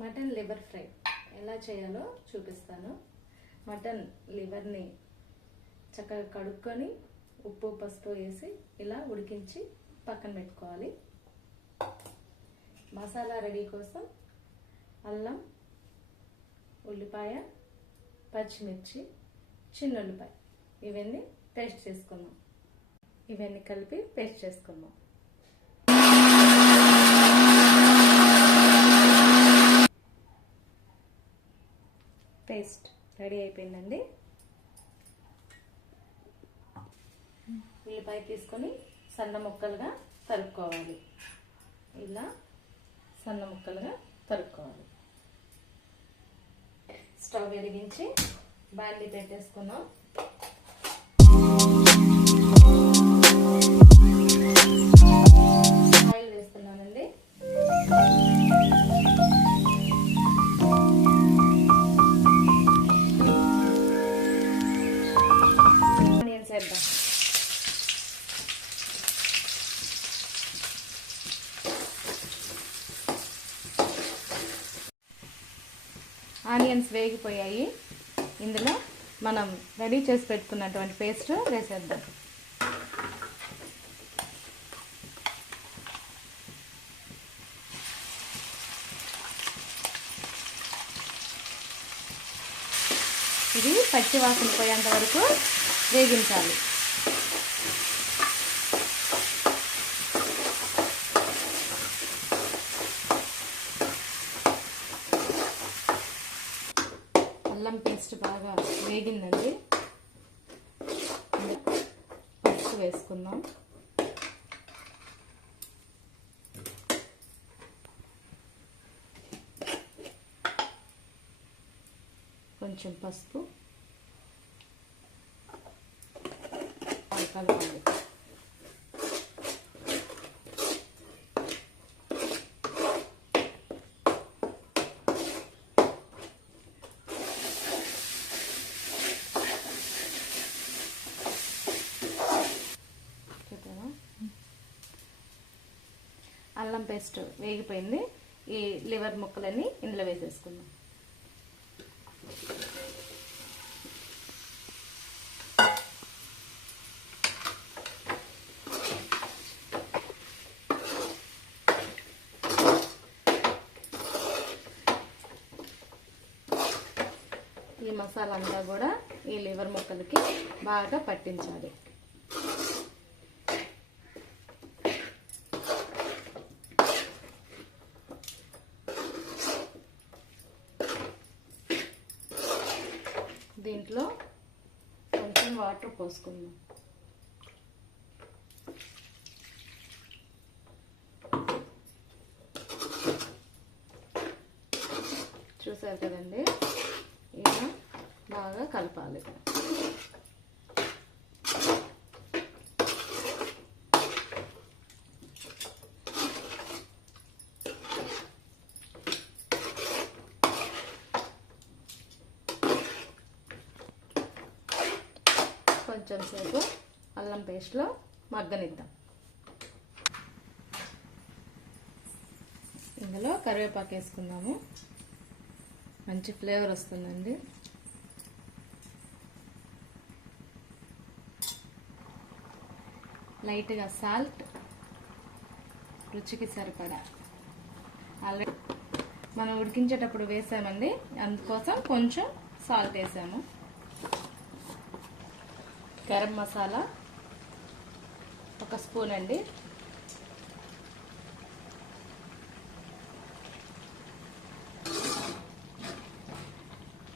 Mutton liver fry ఎలా చేయాలో చూపిస్తాను. మటన్ లివర్ని చక్కగా కడుక్కొని ఉప్పు పసుపు వేసి ఇలా ఉడికించి పక్కన పెట్టుకోవాలి. మసాలా రెడీ కోసం అల్లం, ఉల్లిపాయ, పచ్చిమిర్చి, చిన్నుల్లిపాయ ఇవన్నీ పేస్ట్ చేసుకుందాం. ఇవన్నీ కలిపి పేస్ట్ చేసుకుందాం. పేస్ట్ రెడీ అయిపోయిందండి. ఉల్లిపాయ తీసుకొని సన్న ముక్కలుగా తరుక్కోవాలి. ఇలా సన్న ముక్కలుగా తరుక్కోవాలి. స్టవ్ వెలిగించి బాండీ పెట్టేసుకున్నాం. ఆయిల్ వేస్తున్నానండి. ఆనియన్స్ వేద్దాం. ఆనియన్స్ వేగిపోయాయి. ఇందులో మనం రెడీ చేసి పెట్టుకున్నటువంటి పేస్ట్ వేసేద్దాం. ఇది పచ్చి వాసన పోయేంత వరకు వేగించాలి. అల్లం పేస్ట్ బాగా వేగిందండి. పసుపు వేసుకుందాం. కొంచెం పసుపు కలపాలి. అల్లం పేస్ట్ వేగిపోయింది. ఈ లివర్ ముక్కలన్నీ ఇందులో వేసేసుకుందాం. ఈ మసాలా అంతా కూడా ఈ లివర్ ముక్కలకి బాగా పట్టించాలి. దీంట్లో కొంచెం వాటర్ పోసుకుందాం. చూసారు కదండి, ఇలా బాగా కలపాలి. కొంచెం సేపు అల్లం పేస్ట్లో మగ్గనిద్దాం. ఇందులో కరివేపాకు వేసుకుందాము. మంచి ఫ్లేవర్ వస్తుందండి. లైట్గా సాల్ట్, రుచికి సరిపడా. ఆల్రెడీ మనం ఉడికించేటప్పుడు వేసామండి, అందుకోసం కొంచెం సాల్ట్ వేసాము. గరం మసాలా 1 స్పూన్ అండి.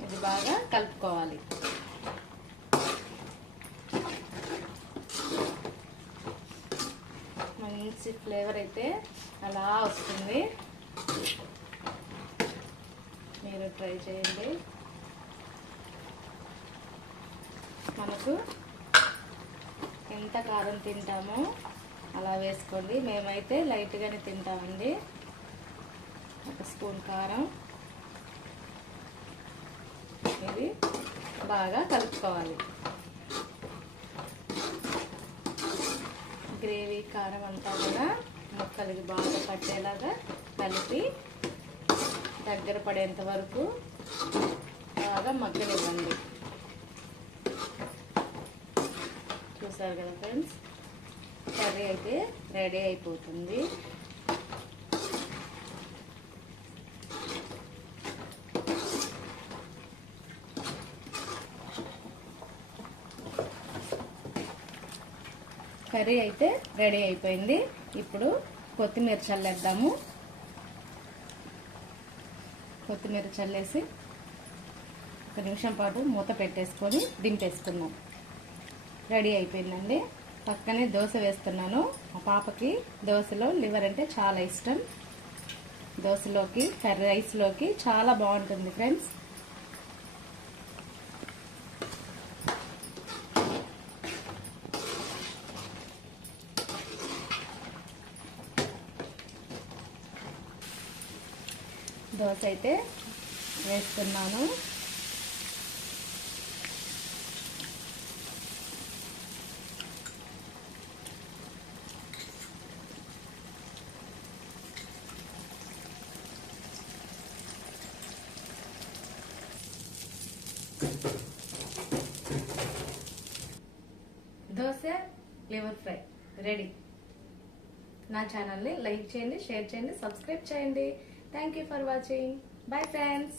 ఇది బాగా కలుపుకోవాలి. మంచి ఫ్లేవర్ అయితే అలా వస్తుంది. మీరు ట్రై చేయండి. మనకు ఎంత కారం తింటామో అలా వేసుకోండి. మేమైతే లైట్గానే తింటామండి. 1 స్పూన్ కారం. ఇది బాగా కలుపుకోవాలి. గ్రేవీ కారం అంతా కూడా ముక్కలకి బాగా పట్టేలాగా కలిపి దగ్గర పడేంత వరకు బాగా మగ్గనివ్వండి. చూసారు కదా ఫ్రెండ్స్, కర్రీ అయితే రెడీ అయిపోతుంది. కర్రీ అయితే రెడీ అయిపోయింది. ఇప్పుడు కొత్తిమీర చల్లేద్దాము. కొత్తిమీర చల్లేసి 1 నిమిషం పాటు మూత పెట్టేసుకొని దింపేసుకుందాం. రెడీ అయిపోయిందండి. పక్కనే దోశ వేస్తున్నాను. మా పాపకి దోశలో లివర్ అంటే చాలా ఇష్టం. దోశలోకి కర్రీ రైస్లోకి చాలా బాగుంటుంది ఫ్రెండ్స్. దోశ అయితే వేస్తున్నాను. Dosa liver fry ready. నా ఛానల్ని లైక్ చేయండి, షేర్ చేయండి, సబ్స్క్రైబ్ చేయండి. Thank you for watching. Bye friends.